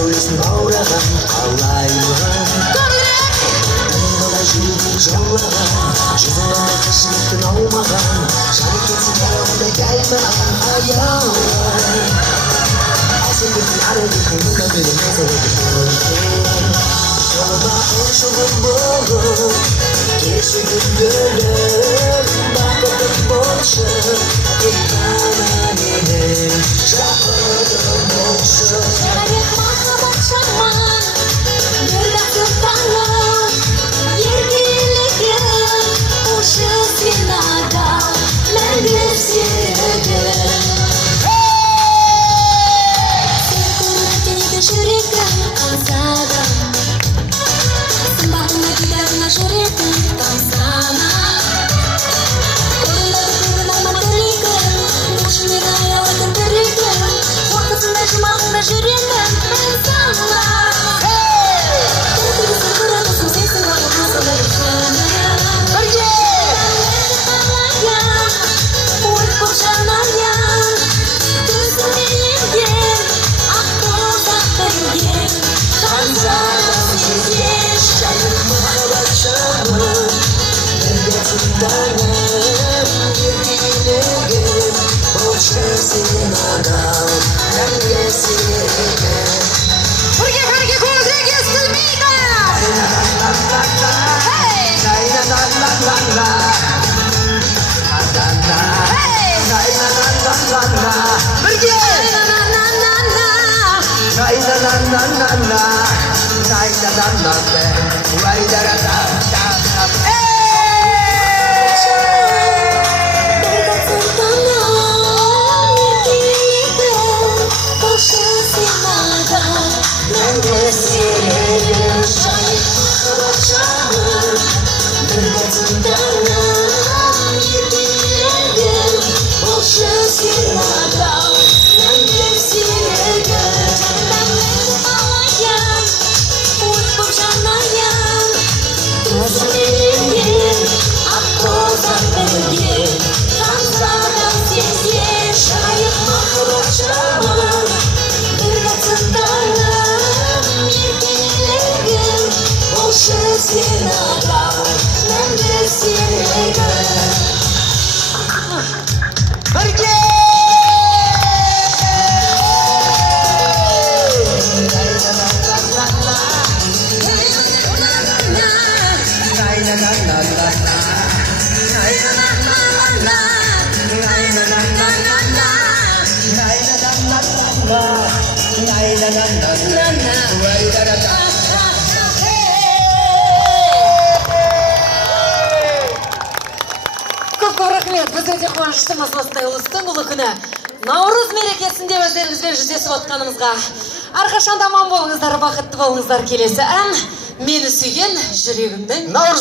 сөйлесін аураған қалаймын жүрегін жаулаған жүзіне тіршіліктің аумаған жаны кетсін қарауындай кәймаған аяулы әсемдіктің арылдықтың мүмкіндігін мәселеге жолыма ұшығын болып кешігін гүлім бақытым болшы тек қана менің жақыным болшы жарық махаббат шаман бір бақыт таңым еркелігім ұшы сен адам мәңгі серігім сен көрмейді жүрегім аңсадым сымбатыңа дидарыңа жүрегім тамсана орындады тілегім ішімнен аялайтын тірегім уақытында жұмағыңда жүрегім мен сана көңілсіз көрінісің сенсің оның асылы екенім бірге қалайын от боп жанайын төсіңнен енген ақ тозақ төгілген қансағым сенсен жарық махаббат шамын бірге тыңдаймын еркелігім болшы сен адам мәңгі серігім бірге көзірек естілмейді көп рахмет. Біз өте қуаныштымыз осындай ұлыстың ұлы күні Наурыз мерекесінде өздеріңізбен жүздесіп отқанымызға. Әрқашанда аман болыңыздар, бақытты болыңыздар. Келесі ән мені сүйген жүрегімнің Наурыз